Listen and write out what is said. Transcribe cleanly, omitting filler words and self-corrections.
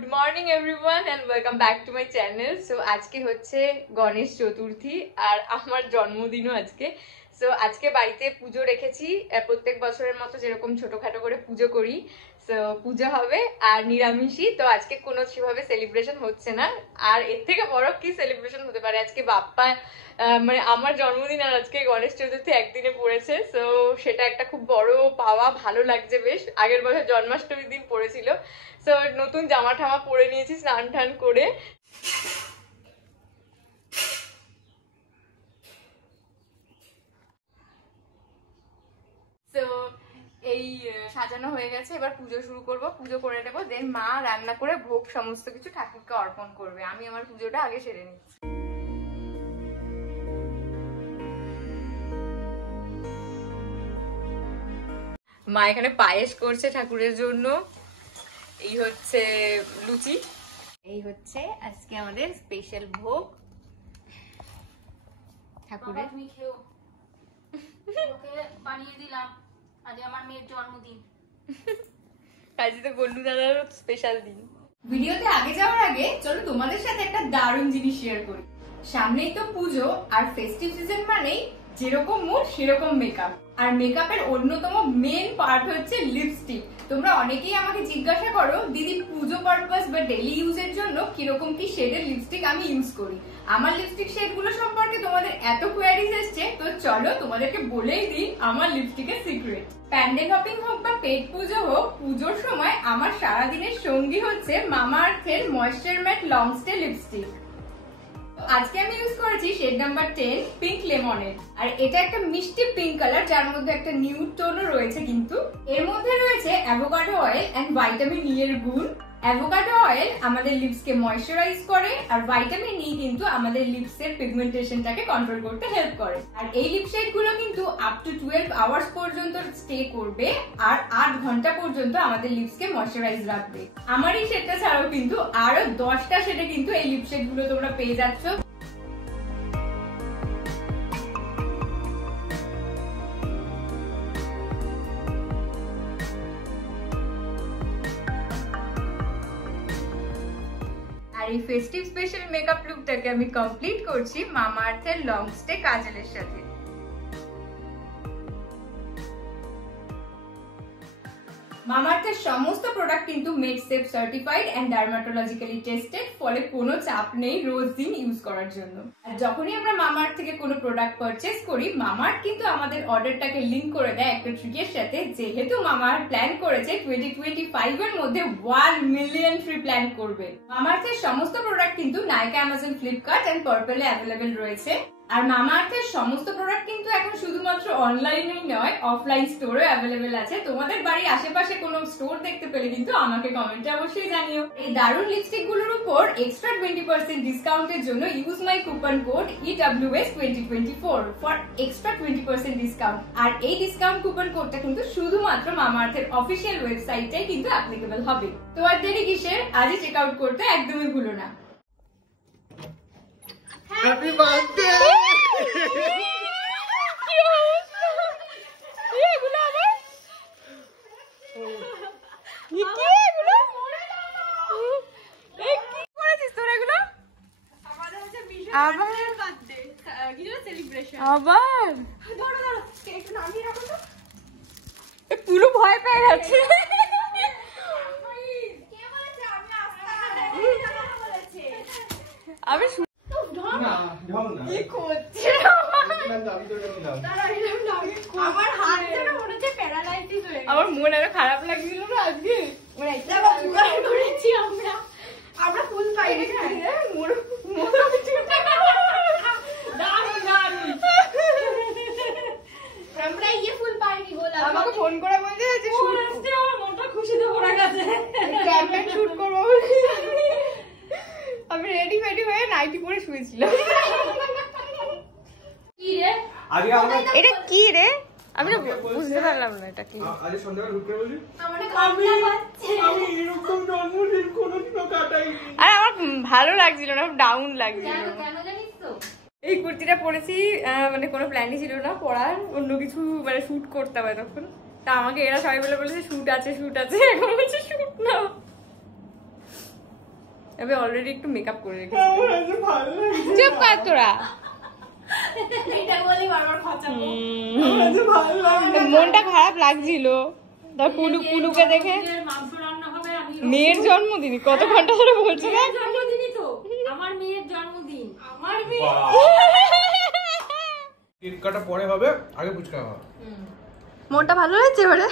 Good morning everyone and welcome back to my channel. So আজকে হচ্ছে গণেশ চতুর্থী আর আমার জন্মদিনও আজকে। সো আজকে বাড়িতে পুজো রেখেছি, প্রত্যেক বছরের মতো যেরকম ছোটখাটো করে পুজো করি। সো পুজো হবে আর নিরামিষই। তো আজকে কোনো সেভাবে সেলিব্রেশন হচ্ছে না, আর এর থেকে বড় কি সেলিব্রেশন হতে পারে। আজকে বাপ্পা মানে আমার জন্মদিন আর আজকে গণেশ চতুর্থী একদিনে পড়েছে। সো সেটা একটা খুব বড় পাওয়া, ভালো লাগছে বেশ। আগের বছর জন্মাষ্টমীর দিন পড়েছিল। সো নতুন জামা ঠামা পরে নিয়েছি স্নান টান করে। তো এই সাজানো হয়ে গেছে, এবার পুজো শুরু করব, পুজো করে নেবো, দেন মা রান্না করে ভোগ সমস্ত কিছু ঠাকুরকে অর্পণ করবে। আমি আমার পুজোটা আগে সেরে নিচ্ছি। মা এখানে পায়েস করছে ঠাকুরের জন্য। এই হচ্ছে লুচি, এই হচ্ছে আজকে আমাদের স্পেশাল ভোগ ঠাকুরের। তুমি খেও, ওকে বানিয়ে দিলাম, আজ আমার মেয়ের জন্মদিন। আজকে তো গন্ডু দাদার স্পেশাল দিন। ভিডিওতে আগে যাওয়ার আগে চলো তোমাদের সাথে একটা দারুণ জিনিস শেয়ার করি। সামনেই তো পুজো, আর ফেস্টিভ সিজন মানেই যেরকম মুড সেরকম মেকআপ। আর মেকআপের অন্যতম মেন পার্ট হচ্ছে লিপস্টিক। তোমরা অনেকেই আমাকে জিজ্ঞাসা করো, দিদি পুজো পারপাস বা ডেইলি ইউজের জন্য কিরকম কি শেডের লিপস্টিক আমি ইউজ করি। আমার লিপস্টিক শেড গুলো সম্পর্কে তোমাদের এত কোয়ারিজ এসছে, তো চলো তোমাদেরকে বলেই দিই আমার লিপস্টিকের সিক্রেট। প্যান্ডেল হপিং হোক বা পেট পুজো হোক, পুজোর সময় আমার সারাদিনের সঙ্গী হচ্ছে মামা আর্থের moisture matte long stay lipstick. আজকে আমি ইউজ করেছি শেড নাম্বার 10 পিঙ্ক লেমনের। আর এটা একটা মিষ্টি পিঙ্ক কালার, যার মধ্যে একটা নিউড টোনও রয়েছে। কিন্তু এর মধ্যে রয়েছে avocado oil and vitamin E এর গুণ। অ্যাভোকাডো অয়েল আমাদের লিপস কে ময়েশ্চারাইজ করে, আর ভাইটামিন ই কিন্তু আমাদের লিপস এর পিগমেন্টেশনটাকে কন্ট্রোল করতে হেল্প করে। আর এই লিপস্টিক গুলো কিন্তু আপ টু 12 আওয়ার্স পর্যন্ত স্টে করবে, আর 8 ঘন্টা পর্যন্ত আমাদের লিপস কে ময়েশ্চারাইজ রাখবে। আমার এই শেডটা ছাড়াও কিন্তু আরো 10টা শেডে কিন্তু এই লিপস্টিক গুলো তোমরা পেয়ে যাচ্ছ। আর এই ফেস্টিভ স্পেশাল মেকআপ লুকটাকে আমি কমপ্লিট করছি মামা আর্থের লং স্টে কাজলের সাথে। মামা আর্থের সমস্ত প্রোডাক্ট কিন্তু মেডসেফ সার্টিফাইড এন্ড ডার্মাটোলজিক্যালি টেস্টেড, ফলে কোনো চাপ নেই রোজ দিন ইউজ করার জন্য। আর যখনই আমরা মামা আর্থ থেকে কোনো প্রোডাক্ট পারচেজ করি, মামা আর্থ কিন্তু আমাদের অর্ডারটাকে লিংক করে দেয় একটা ট্রিকের সাথে। যেহেতু মামা আর্থ প্ল্যান করেছে 2025 এর মধ্যে 1 মিলিয়ন ফ্রি প্ল্যান করবে। মামা আর্থের সমস্ত প্রোডাক্ট কিন্তু নাইকা, অ্যামাজন, ফ্লিপকার্ট এন্ড পার্পলে অ্যাভেলেবেল রয়েছে। আর মামা আর্থের সমস্ত প্রোডাক্ট কিন্তু এখন শুধুমাত্র অনলাইনেই নয়, অফলাইন স্টোরে অ্যাভেলেবেল আছে। তোমাদের বাড়ির আশেপাশে কোনো স্টোর দেখতে পেলে কিন্তু আমাকে কমেন্টে অবশ্যই জানিও। এই দারুণ লিপস্টিক গুলোর উপর এক্সট্রা 20% ডিসকাউন্টের জন্য use my coupon code EWS2024 for extra 20% discount. আর এই ডিসকাউন্ট কুপন কোডটা কিন্তু শুধুমাত্র মামা আর্থের অফিসিয়াল ওয়েবসাইটটাই কিন্তু অ্যাপ্লিকেবল হবে। তো আর দেরি কিসের, আজই চেক আউট করতে একদমই ভুলো না। Happy birthday! আবার পুরো ভয় পেয়ে গেছে। আমি কি করছি আমার মন আরো খারাপ লাগছিল না আজকে। আমরা ফুল পাই আমরা ইয়ে ফুল পাইনি বলে আমাকে ফোন করে বলছে যে শুট আসছে, আমার মনটা খুশিতে ভরে গেছে। ক্যাম্পেইন শুট করব বলে আমি রেডি ফেডি হয়ে নাইটি পরে শুয়েছিলাম। কি রে আগে আমরা এটা কি রে, আমি না বুঝতে পারলাম না এটা কি। আজ সন্ধ্যাবেলা ঢুকে বলি আমারে কামলা পাচ্ছে। আমি এরকম জন্মদিন কোনোদিনও কাটাইনি। আর আমার ভালো লাগছিল না, ডাউন লাগছিল। কেন জানিস তো? এই কুর্তিটা পরেছি, মানে কোনো প্ল্যানই ছিল না পরার, অন্য কিছু মানে শুট করতে হবে তখন। তা আমাকে এরা সবাই বলে বলেছে শুট আছে, এখন বলছে শুট না। এবার অলরেডি একটু মেকআপ করে রেখেছি। আমার আজ ভালো লাগছে চুপ কর তোরা। এটা বলি বারবার খচাবো। আমার আজ ভালো লাগছে মনটা খারাপ লাগছিল তা কুলুকে দেখে। জন্মদিনের মাংস রান্না হবে, আমি মেয়ের জন্মদিন কত ঘন্টা ধরে বলছো না? মেয়ের জন্মদিনই তো, আমার মেয়ের জন্মদিন। আমার মেয়ে কেক কাটা পরে হবে আগে ফুচকা খাওয়া মনটা ভালো হয়েছে এবারে?